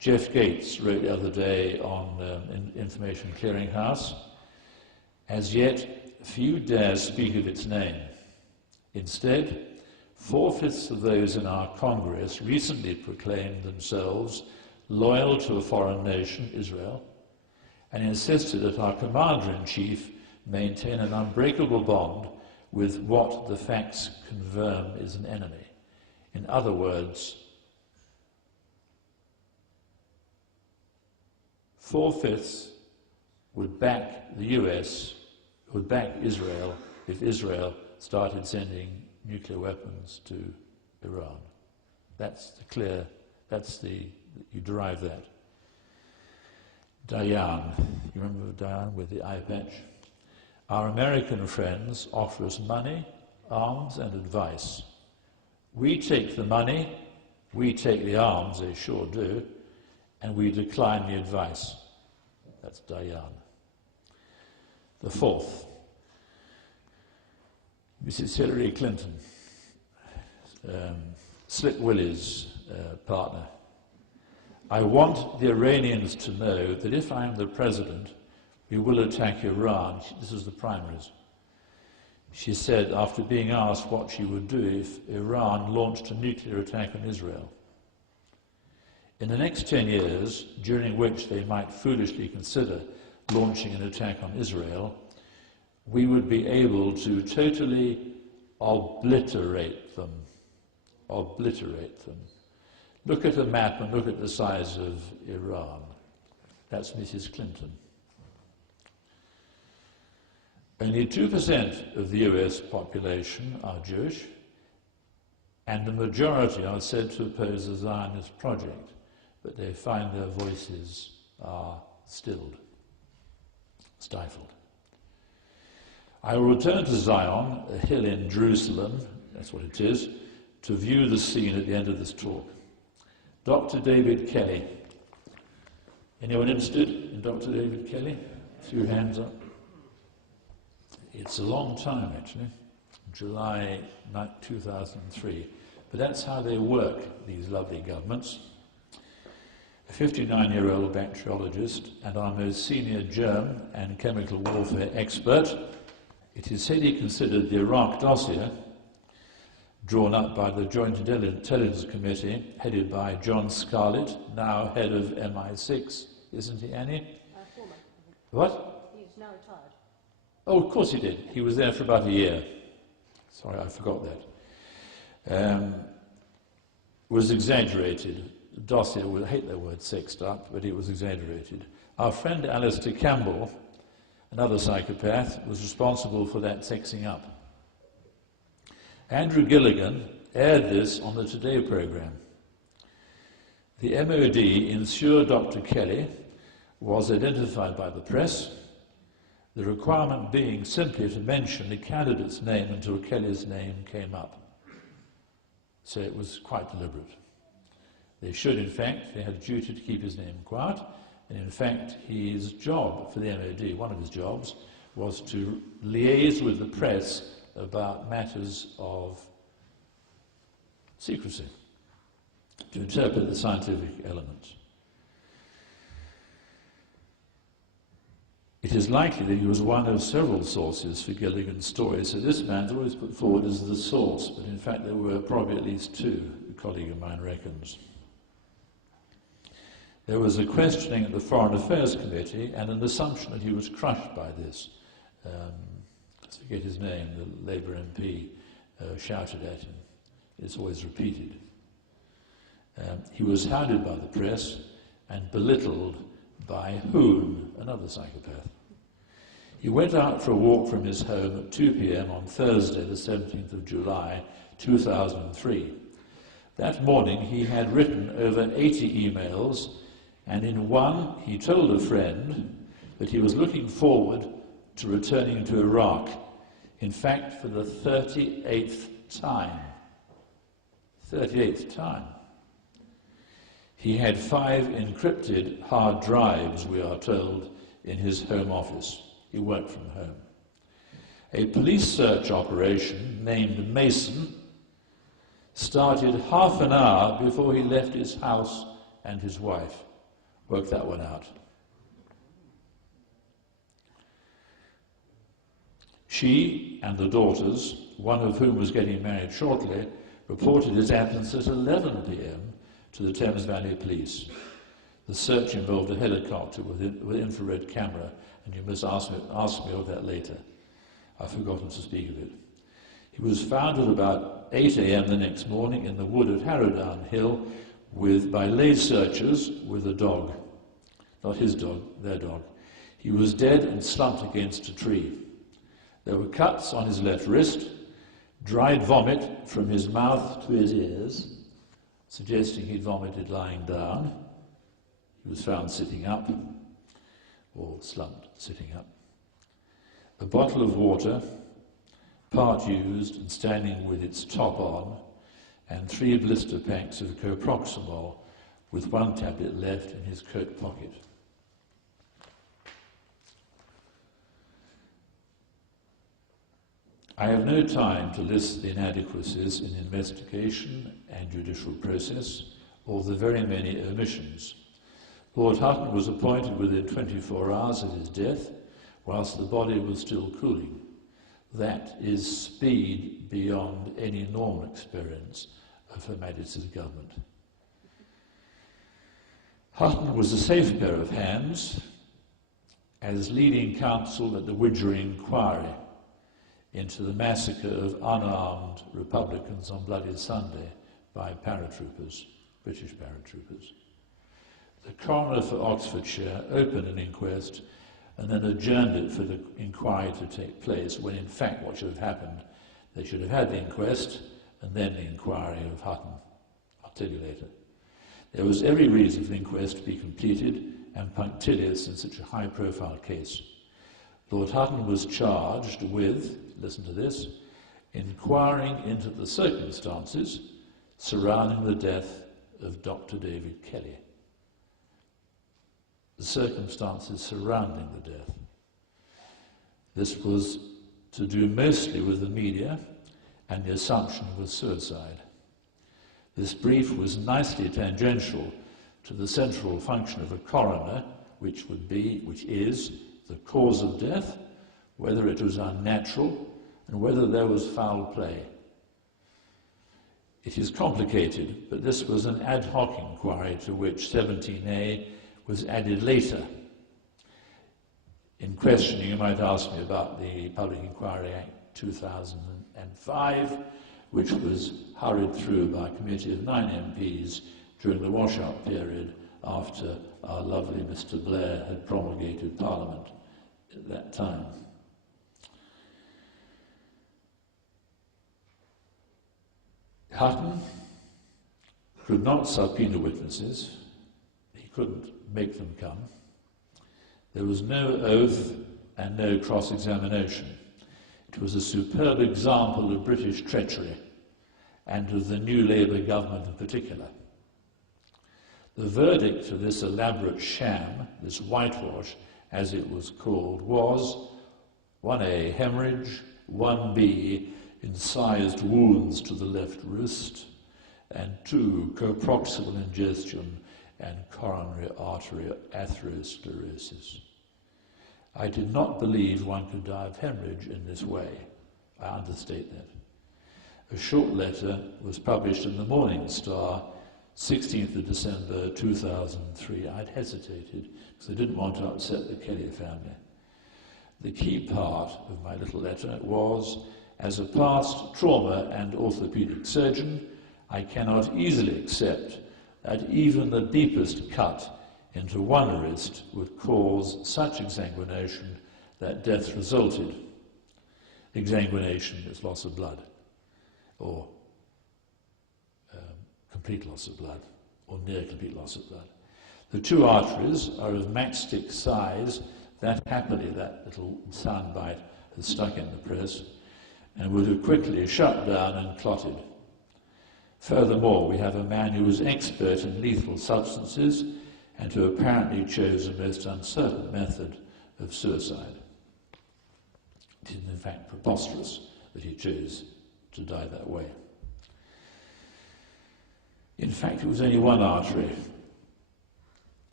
Jeff Gates wrote the other day on Information Clearinghouse, as yet few dare speak of its name. Instead, 4/5 of those in our Congress recently proclaimed themselves loyal to a foreign nation, Israel, and insisted that our Commander-in-Chief maintain an unbreakable bond with what the facts confirm is an enemy. In other words, 4/5 would back the US, would back Israel if Israel started sending nuclear weapons to Iran. You derive that. Diane, you remember Diane with the eye patch? Our American friends offer us money, arms and advice. We take the money, we take the arms, they sure do, and we decline the advice. That's Diane. The fourth, Mrs. Hillary Clinton, Slip Willie's partner. I want the Iranians to know that if I am the president, we will attack Iran. This is the primaries. She said, after being asked what she would do if Iran launched a nuclear attack on Israel. In the next 10 years, during which they might foolishly consider launching an attack on Israel, we would be able to totally obliterate them. Obliterate them. Look at a map and look at the size of Iran. That's Mrs. Clinton. Only 2% of the US population are Jewish, and the majority are said to oppose the Zionist project, but they find their voices are stilled, stifled. I will return to Zion, a hill in Jerusalem, that's what it is, to view the scene at the end of this talk. Dr. David Kelly. Anyone interested in Dr. David Kelly? A few hands up. It's a long time, actually, July 2003. But that's how they work, these lovely governments. A 59-year-old bacteriologist and our most senior germ and chemical warfare expert, it is said he considered the Iraq dossier, drawn up by the Joint Intelligence Committee, headed by John Scarlett, now head of MI6, isn't he, Annie? Former. What? He's now retired. Oh, of course he did. He was there for about a year. Sorry, I forgot that. Was exaggerated. The dossier, I hate that word, sexed up, but it was exaggerated. Our friend Alistair Campbell, another psychopath, was responsible for that sexing up. Andrew Gilligan aired this on the Today programme. The MOD ensured Dr. Kelly was identified by the press, the requirement being simply to mention the candidate's name until Kelly's name came up. So it was quite deliberate. They should, in fact, they had a duty to keep his name quiet, and in fact, his job for the MOD, one of his jobs, was to liaise with the press about matters of secrecy, to interpret the scientific elements. It is likely that he was one of several sources for Gilligan's story, so this man's always put forward as the source, but in fact there were probably at least two, a colleague of mine reckons. There was a questioning at the Foreign Affairs Committee and an assumption that he was crushed by this. I forget his name, the Labour MP shouted at him. It's always repeated. He was hounded by the press and belittled by whom? Another psychopath. He went out for a walk from his home at 2 p.m. on Thursday, the 17th of July, 2003. That morning he had written over 80 emails, and in one he told a friend that he was looking forward to returning to Iraq, in fact for the 38th time. 38th time. He had 5 encrypted hard drives, we are told, in his home office. He worked from home. A police search operation named Mason started half an hour before he left his house and his wife. Work that one out. She and the daughters, one of whom was getting married shortly, reported his absence at 11 p.m. to the Thames Valley Police. The search involved a helicopter with infrared camera, and you must ask me of that later. I've forgotten to speak of it. He was found at about 8 a.m. the next morning in the wood at Harrowdown Hill by lay searchers with a dog. Not his dog, their dog. He was dead and slumped against a tree. There were cuts on his left wrist, dried vomit from his mouth to his ears, suggesting he'd vomited lying down. He was found sitting up, or slumped sitting up. A bottle of water, part used and standing with its top on, and 3 blister packs of coproximol with 1 tablet left in his coat pocket. I have no time to list the inadequacies in investigation and judicial process, or the very many omissions. Lord Hutton was appointed within 24 hours of his death, whilst the body was still cooling. That is speed beyond any normal experience of Her Majesty's government. Hutton was a safe pair of hands as leading counsel at the Widgery inquiry into the massacre of unarmed Republicans on Bloody Sunday by paratroopers, British paratroopers. The coroner for Oxfordshire opened an inquest and then adjourned it for the inquiry to take place, when in fact what should have happened, they should have had the inquest and then the inquiry of Hutton. I'll tell you later. There was every reason for the inquest to be completed and punctilious in such a high-profile case. Lord Hutton was charged with, listen to this, inquiring into the circumstances surrounding the death of Dr. David Kelly. The circumstances surrounding the death. This was to do mostly with the media and the assumption it was suicide. This brief was nicely tangential to the central function of a coroner, which is the cause of death, whether it was unnatural, and whether there was foul play. It is complicated, but this was an ad hoc inquiry to which 17A was added later. In questioning, you might ask me about the Public Inquiry Act 2005, which was hurried through by a committee of 9 MPs during the wash-up period after our lovely Mr. Blair had promulgated Parliament at that time. Hutton could not subpoena witnesses. He couldn't make them come. There was no oath and no cross-examination. It was a superb example of British treachery, and of the new Labour government in particular. The verdict of this elaborate sham, this whitewash, as it was called, was 1A, hemorrhage, 1B, incised wounds to the left wrist, and 2, coproximal ingestion and coronary artery atherosclerosis. I did not believe one could die of hemorrhage in this way. I understate that. A short letter was published in the Morning Star, 16th of December 2003. I'd hesitated because I didn't want to upset the Kelly family. The key part of my little letter was, as a past trauma and orthopedic surgeon, I cannot easily accept that even the deepest cut into one wrist would cause such exsanguination that death resulted. Exsanguination is loss of blood, or complete loss of blood, or near complete loss of blood. The 2 arteries are of matchstick size. That happily, that little soundbite has stuck in the press, and would have quickly shut down and clotted. Furthermore, we have a man who was expert in lethal substances and who apparently chose a most uncertain method of suicide. It is in fact preposterous that he chose to die that way. In fact, it was only one artery.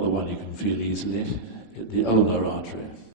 not the one you can feel easily, the ulnar artery.